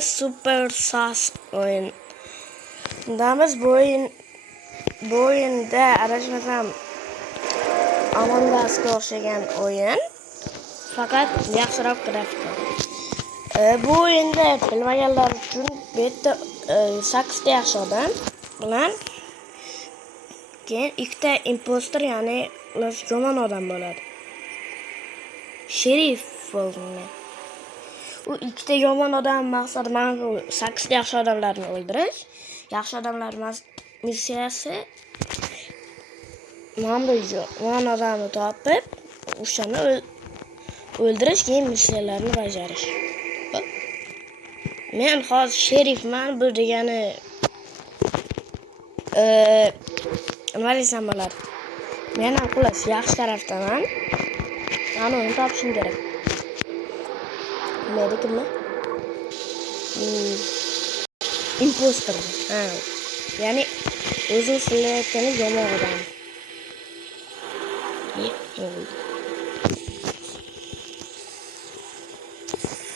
Super Sas oyundamız. Bu oyunda adashmasam Among Us'ga o'xshagan o'yin. Faqat yaxshiroq grafika. Bu o'yinda bilmaganlar uchun bu yerda 8 ta yaxshi odam bilan keyin ikkita imposter, ya'ni yomon odam bo'ladi. Sherif bo'ldi. U ikkita yomon odam maqsadi mana bu 8 ta yaxshi odamlarni o'ldirish. Yaxshi odamlar missiyasi mana bu yomon odamni topib, o'shani o'ldirish, keyin missiyalarni bajarish. Men hozir sherifman, bu degani nima desam bo'ladi. Men ham xullas yaxshi tarafdaman. Mana uni topishim kerak. Nima kimmi? Imposter. Ha. Ya'ni o'zini silayotgani yomon odam.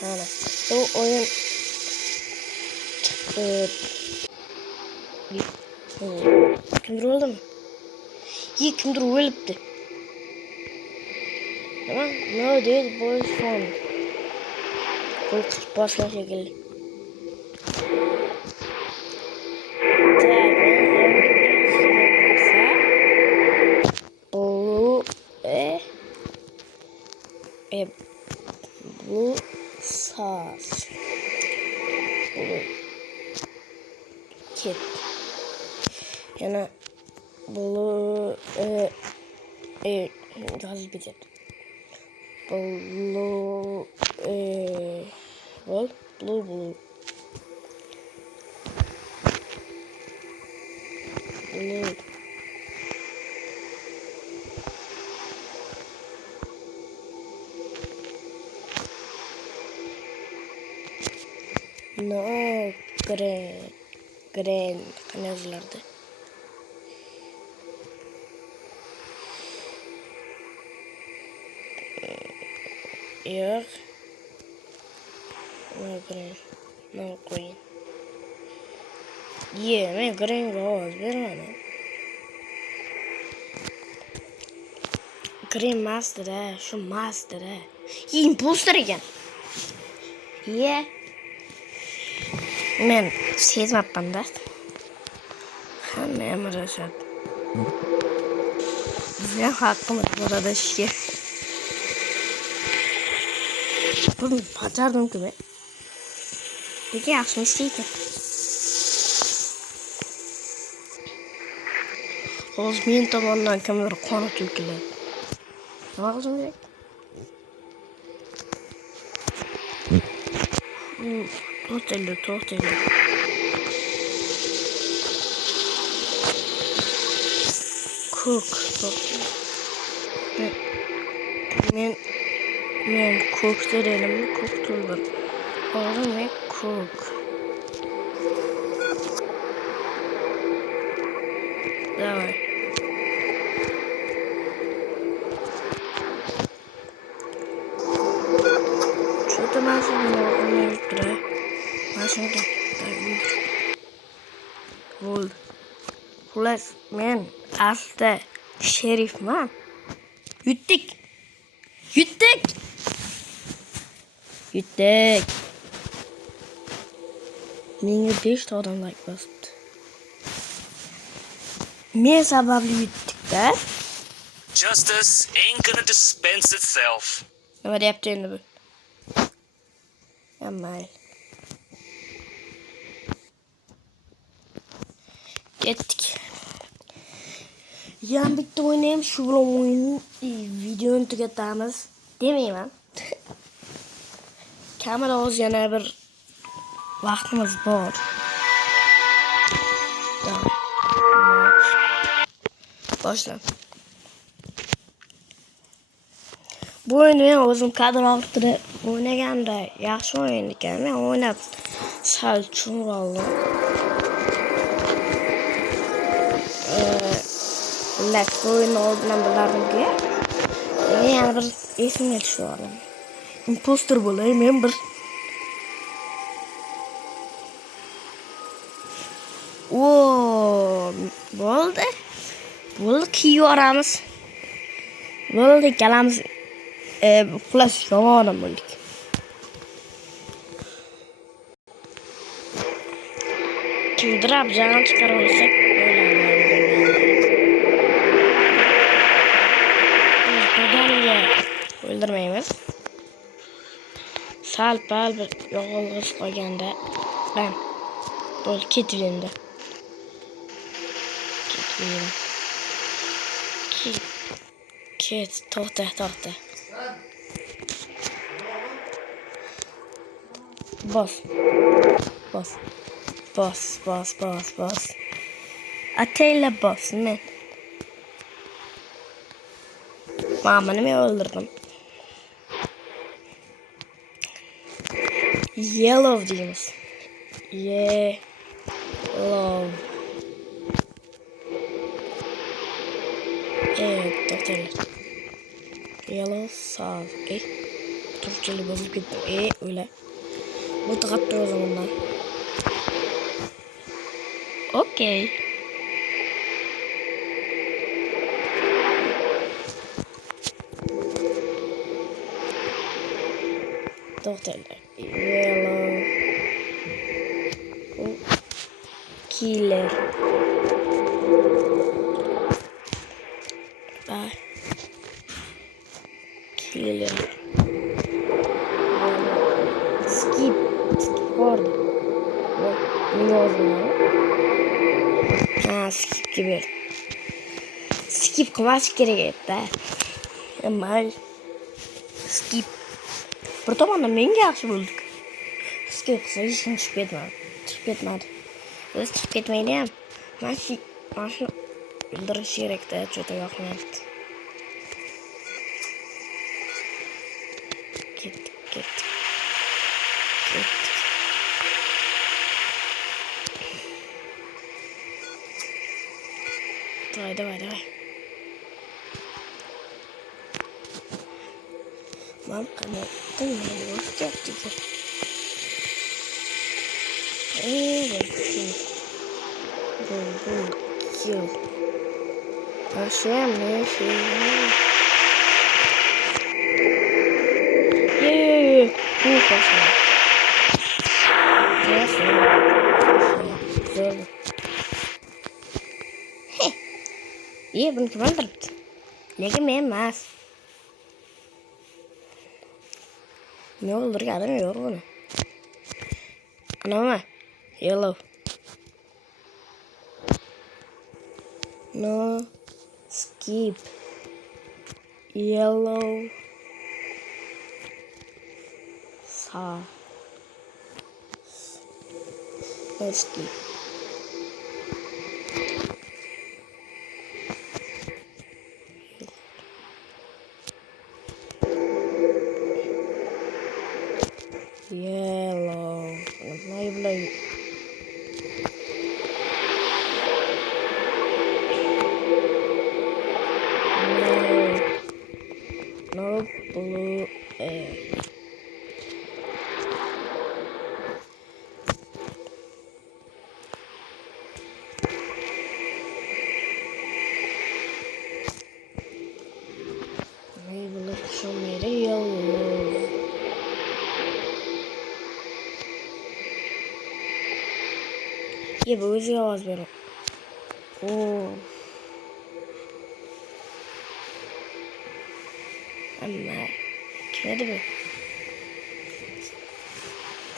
Mana bu o'yin kimdir o'ldimi? Kimdir o'libdi. Nima? No dead boys found. Qo'rqib boshqa shekilli. Blue sauce. Kit. Yana blue gaz bitet. Blue blue. No, green qanday yozilardi? Yo'q. No green. No green. Men greenga ovoz bermadim. Green master, shu master. Imposter ekan. Men sezmabman-da. Hamma ham arashadi. Bizga haqqimiz bor adashishga. Buni bajardim-ku men. Lekin yaxshimi ekan. Hozir men tomonidan kimdir qoni to'kiladi. Nima qilishim kerak? To'xtaydi. Cook. Men cook dedim, cook to'ldir. Hozir men cook. Давай. Что-то машина играет. Машинка. Вот. Xullas, men aslida sherifman. Yutdik. Menga 5 ta odam like bosibdi. Men sababli yutdik-da. Justice ain't gonna dispense itself. Nima deyapti endi bu? Mayli. Ketdik. Yana bitta o'ynaymiz, shu bilan videoni tugatamiz. Demayman. Kamera hozir yana bir vaqtimiz bor. Boshlan. Bu o'yinni men o'zim kadr ortida o'ynaganda yaxshi o'yin ekan. Men o'ynab sal tushunib oldim. Bu o'yinni oldindan bilardim-ku. Yana bir esimga tushib oldim. Imposter bo'lay, men bir Oo, bo'ldi. Bo'ldi, kiyib yuboramiz. Bo'ldi, ikkalamiz uxlash yomon bo'ldik. Kimdir abjani chiqarib olsak birdaniga o'ldirmaymiz. Sal-pal bir yolg'iz qolganda bam. Bo'ldi, ketib endi. Ket, to'xta. Bos. Atayla bos, men. Mamani men öldürdüm. Yellow deyimiz. Yellow. Evet, doktorlar. Yellow sağ. Türkçeli bozuk gitti. Öyle. Bu tıkattır o zamanlar. Okey. Doktorlar. Yellow. Killer. Bye. Killer. Skip vardı. Ne oldu? Skip gibi. Skip kıvaç gerekti. Ama skip. Bir tomondan menga yaxshi bo'ldik. Skip qilsa hech kim chiqib ketmadi. Biz chiqib ketmaydi ham. Mana shu o'ldirish kerakda, juda yoqmayapti. Ketdik. Давай. Мамка, ну ты не можешь теперь. Kill. Bunu kim öldürdü? Lekin men emas. Ne olur adam yok bunu. Anama. Yellow. No. Skip. Yellow. Sağ. No skip. Yellow. Blue. No blue. Maybe let's show me the yellow. Bu o'ziga ovoz bering. Amma kim edi bu?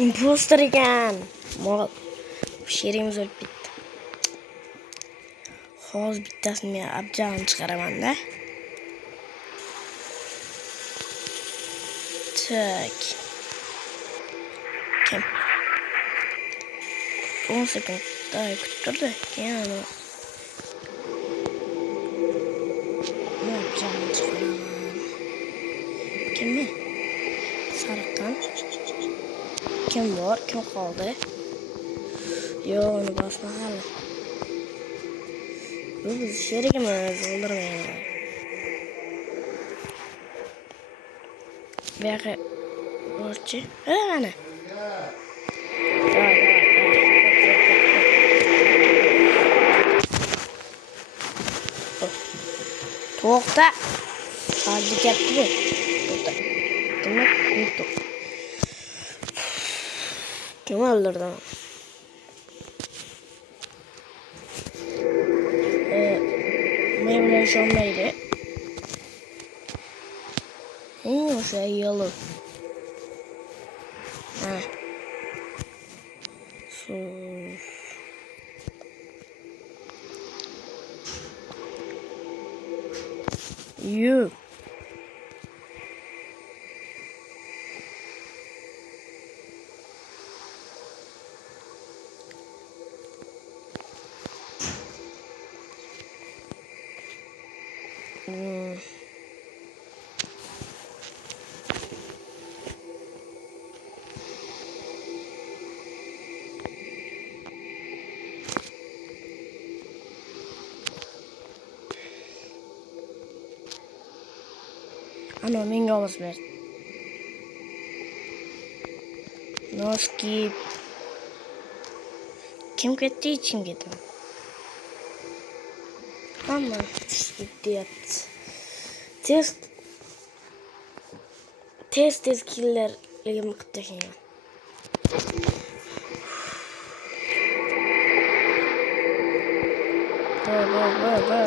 Imposter ekan. Mol. Sherimiz o'lib bitdi. Hozir bittasini men abjani chiqaraman-da. Tak. Kim? 10 sekund daha kutturdu. Yani ne yapacağım çıkaramam. Kim mi? Sarıkkan. Kim var? Kim kaldı? Yo, onu basma hala. Bu biz şeri girmemiz öldürmeyin. Veya borçlu. Öyle mi? To'xta. Hozir gapni. To'xta. Demak, to'xta. Kim o'ldirdi? Men bilan ishonmaydi. O'sha yolov. Ha. Sus. You. Ana menga ovoz berdi. No skip. Kim ketdi, kim ketdi? Hamma skip deyapti. Tez killerligim qilib tashlayman. Bo.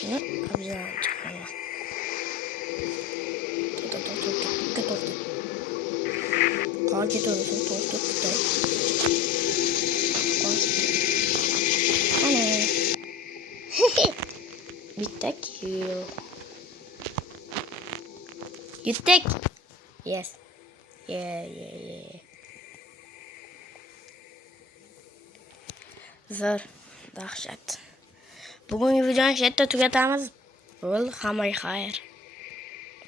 Şunu kabzaya çıkarma. Tut. Ana. Bitti kill. Yutdik. Yes. Yeah. Zo'r, dahshat. Bugungi videoni shu yerda tugatamiz. Bo'ldi, hammaga xayr.